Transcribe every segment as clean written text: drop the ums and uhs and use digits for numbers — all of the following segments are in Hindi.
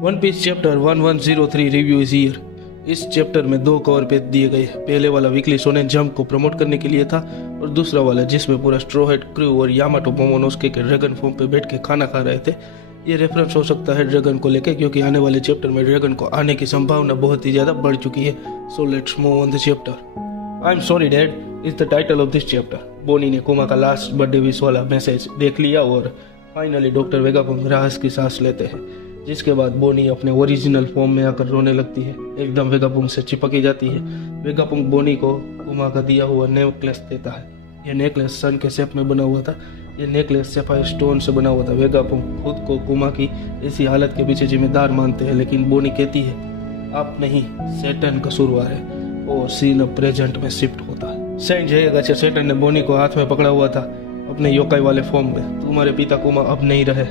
One Piece chapter 1103 review is here. इस चैप्टर में दो कवर पेज दिए गए। पहले वाला वीकली शोनेन जंप को प्रमोट करने के लिए था और दूसरा वाला जिसमें पूरा स्ट्रो हेड क्रू और यामाटो मोमोनोस्के के ड्रैगन फॉर्म पे बैठ के खाना खा रहे थे। ये रेफरेंस हो सकता है ड्रैगन को लेके, क्योंकि आने वाले चैप्टर में ड्रैगन को आने की संभावना बहुत ही ज्यादा बढ़ चुकी है। So let's move on the chapter. I am sorry dad is the title of this chapter. Bonney ने कुमा का लास्ट बर्थडे विश वाला मैसेज देख लिया और फाइनली डॉक्टर वेगापुंग राहत की सांस लेते हैं, जिसके बाद बोनी अपने ओरिजिनल फॉर्म में आकर रोने लगती है। एकदम वेगापुंग से चिपकी जाती है। वेगापुंग बोनी को कुमा का दिया हुआ नेकलेस देता है। यह नेकलेस सन के शेप में बना हुआ था। यह नेकलेस सफायर स्टोन से बना हुआ था। वेगापुंग खुद को कुमा की ऐसी हालत के पीछे जिम्मेदार मानते हैं, लेकिन बोनी कहती है आप नहीं, सैटर्न कसूरवार है और सीन अब प्रेजेंट में शिफ्ट होता है। सेंट जयगाचे सैटर्न ने बोनी को हाथ में पकड़ा हुआ था अपने योकाई वाले फॉर्म में। तुम्हारे पिता कुमा अब नहीं रहे।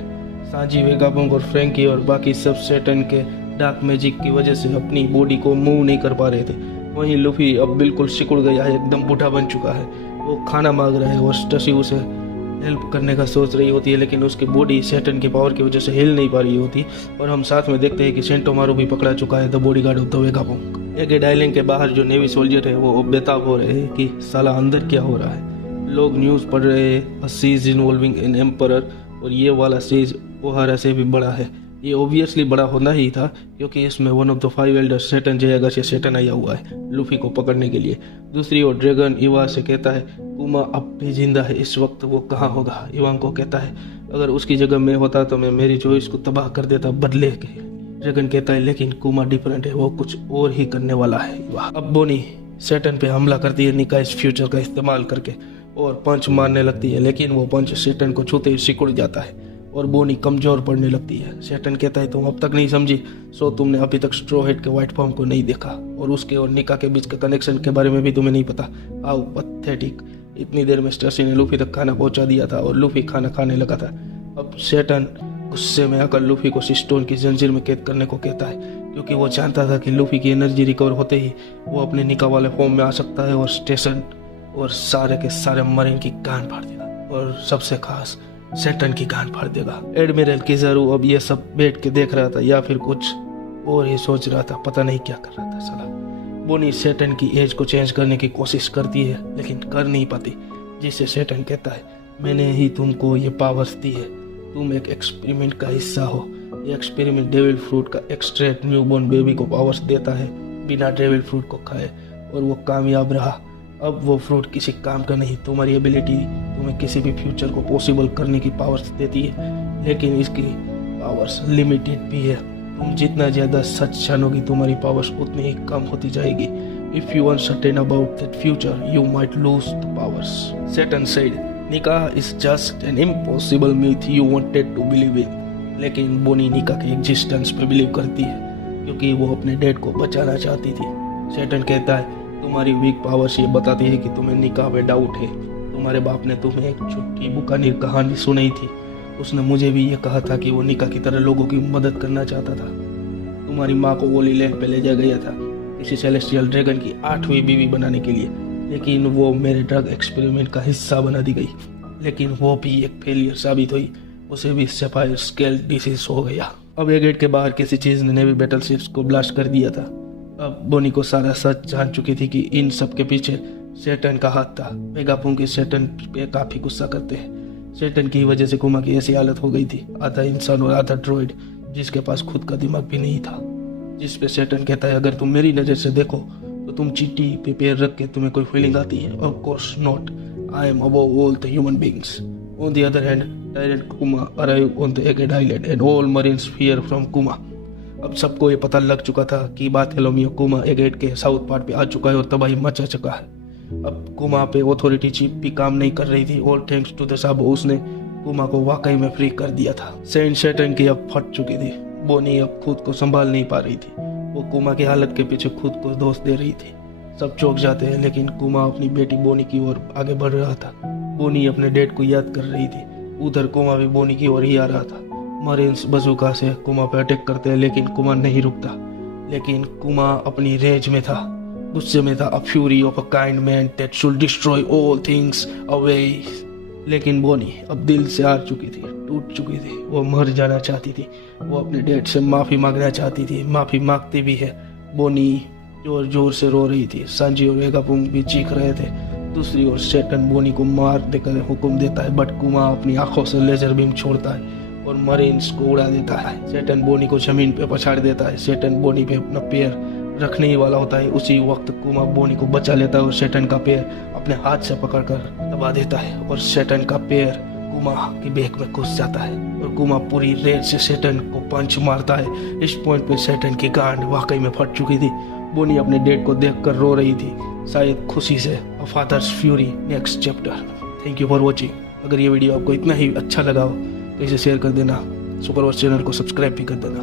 सांजी, वेगापुंग और फ्रैंकी और बाकी सब सैटर्न के डार्क मैजिक की वजह से अपनी बॉडी को मूव नहीं कर पा रहे थे। वहीं लूफी अब बिल्कुल सिकुड़ गया है, एकदम बूढ़ा बन चुका है। वो खाना मांग रहा है और स्टसी उसे हेल्प करने का सोच रही होती है, लेकिन उसकी बॉडी सैटर्न की पावर की वजह से हिल नहीं पा रही होती। और हम साथ में देखते हैं कि सेंटोमारू भी पकड़ा चुका है, द बॉडीगार्ड ऑफ द वेगापुंग। एक आइलैंड के बाहर जो नेवी सोल्जर है वो बेताब हो रहे हैं कि साला अंदर क्या हो रहा है। लोग न्यूज़ पढ़ रहे हैं, अ सीज इन्वॉल्विंग एन एम्परर, और ये वाला सीज ओहारा से भी बड़ा है। ये ऑब्वियसली बड़ा होना ही था, क्योंकि इसमें one of the five elders Saturn जयागाचे सैटर्न आया हुआ है लूफी को पकड़ने के लिए। दूसरी ओर ड्रैगन इवा से कहता है कुमा अब भी जिंदा है, इस वक्त वो कहाँ होगा। इवांग को कहता है अगर उसकी जगह मैं होता तो मैं मेरी चॉइस को तबाह कर देता बदले के। ड्रैगन कहता है लेकिन कुमा डिफरेंट है, वो कुछ और ही करने वाला है। अब बोनी सैटर्न पे हमला करती है निका इस फ्यूचर का इस्तेमाल करके और पंच मारने लगती है, लेकिन वो पंच सैटर्न को छूते ही सिकुड़ जाता है और बोनी कमजोर पड़ने लगती है। सैटर्न कहता है तुम अब तक नहीं समझी, सो तुमने अभी तक स्ट्रो हेड के व्हाइट फॉर्म को नहीं देखा और उसके और निका के बीच के कनेक्शन के बारे में भी तुम्हें नहीं पता। How pathetic. इतनी देर में स्टसी ने लूफी तक खाना पहुंचा दिया था और लूफी खाना खाने लगा था। अब सैटर्न गुस्से में आकर लूफी को स्टोन की जंजीर में कैद करने को कहता है, क्योंकि वो जानता था कि लूफी की एनर्जी रिकवर होते ही वो अपने निका वाले फॉर्म में आ सकता है और स्टेशन और सारे के सारे मरीन की गांड फाड़ देगा और सबसे खास सैटर्न की गांड फाड़ देगा। एडमिरल किजारू अब ये सब बैठ के देख रहा था या फिर कुछ और ही सोच रहा था, पता नहीं क्या कर रहा था साला। बोनी सैटर्न की एज को चेंज करने की कोशिश करती है, लेकिन कर नहीं पाती, जिससे सैटर्न कहता है मैंने ही तुमको ये पावर्स दी है, तुम एक एक्सपेरिमेंट का हिस्सा हो। ये एक्सपेरिमेंट डेविल फ्रूट का एक्सट्रैक्ट न्यूबॉर्न बेबी को पावर्स देता है बिना डेविल फ्रूट को खाए, और वो कामयाब रहा। अब वो फ्रूट किसी काम का नहीं। तुम्हारी एबिलिटी तुम्हें किसी भी फ्यूचर को पॉसिबल करने की पावर्स देती है, लेकिन इसकी पावर्स लिमिटेड भी है। तुम जितना ज्यादा सच जानोगी तुम्हारी पावर्स उतनी ही कम होती जाएगी। If you uncertain about that future you might lose the powers. Saturn said Nika is just an impossible myth you wanted to believe in. लेकिन बोनी निका के एग्जिस्टेंस पे बिलीव करती है, क्योंकि वो अपने डैड को बचाना चाहती थी। सैटर्न कहता है तुम्हारी वीक पावर्स ये बताती है कि तुम्हें निका पे डाउट है। तुम्हारे बाप ने तुम्हें एक झूठी बुकानीर कहानी सुनाई थी। उसने मुझे भी ये कहा था कि वो निका की तरह लोगों की मदद करना चाहता था। तुम्हारी माँ को वोली लैंड पे ले जाया गया था किसी सेलेस्टियल ड्रैगन की 8वीं बीवी बनाने के लिए, लेकिन वो मेरे ड्रग एक्सपेरिमेंट का हिस्सा बना दी गई। लेकिन वो भी एक फेलियर साबित हुई, उसे भी सफायर स्केल डिसीज हो गया। अब ये गेट के बाहर किसी चीज ने नेवी बैटलशिप्स को ब्लास्ट कर दिया था। अब बोनी को सारा सच जान चुकी थी कि इन सब के पीछे सैटर्न का हाथ था। वेगापुंग की सैटर्न पे काफी गुस्सा करते हैं। सैटर्न की वजह से कुमा की ऐसी हालत हो गई थी, आधा इंसान और आधा ड्रोइड, जिसके पास खुद का दिमाग भी नहीं था। जिस पे सैटर्न कहता है अगर तुम मेरी नजर से देखो तो तुम चींटी पे पैर रख के तुम्हें कोई फीलिंग आती है। Of course not, I am above all the human beings. On the other hand tyrant Kuma arrive on the egghead island and all marines fear from Kuma. अब सबको ये पता लग चुका था कि बार्थोलोम्यू कुमा एगेट के साउथ पार्ट पे आ चुका है और तबाही मचा चुका है। अब कुमा पे ऑथोरिटी चीफ भी काम नहीं कर रही थी और थैंक्स टू द साबो उसने कुमा को वाकई में फ्री कर दिया था। सेंट सैटर्न की अब फट चुकी थी। बोनी अब खुद को संभाल नहीं पा रही थी। वो कुमा की हालत के पीछे खुद को दोष दे रही थी। सब चौंक जाते हैं, लेकिन कुमा अपनी बेटी बोनी की ओर आगे बढ़ रहा था। बोनी अपने डैड को याद कर रही थी। उधर कुमा भी बोनी की ओर ही आ रहा था। मरीन्स बजूका से कुमा पे अटैक करते हैं, लेकिन कुमा नहीं रुकता। लेकिन कुमा अपनी रेंज में था, गुस्से में था। A fury of a kind man that should destroy all things away. लेकिन बोनी अब दिल से हार चुकी थी। टूट चुकी थी, वो मर जाना चाहती थी। वो अपने डैड से माफ़ी मांगना चाहती थी, माफ़ी मांगती भी है। बोनी जोर जोर से रो रही थी, सांजी और वेगापुंग भी चीख रहे थे। दूसरी ओर सैटर्न बोनी को मार देकर हुक्म देता है, बट कुमा अपनी आंखों से लेजर बीम छोड़ता है और मरीन्स को उड़ा देता है। सैटर्न बोनी को जमीन पे पछाड़ देता है। सैटर्न बोनी पे अपना पैर रखने ही वाला होता है, उसी वक्त कुमा बोनी को बचा लेता है और सैटर्न का पैर अपने हाथ से पकड़कर दबा देता है और सैटर्न का पैर कुमा के बैक में घुस जाता है और कुमा पूरी रेड से सैटर्न को पंच मारता है। इस पॉइंट पे सैटर्न की गांड वाकई में फट चुकी थी। बोनी अपने डैड को देखकर रो रही थी, शायद खुशी से। Father's Fury next chapter. Thank you for watching. अगर ये वीडियो आपको इतना ही अच्छा लगा हो तो इसे शेयर कर देना, सुपर वॉच चैनल को सब्सक्राइब भी कर देना।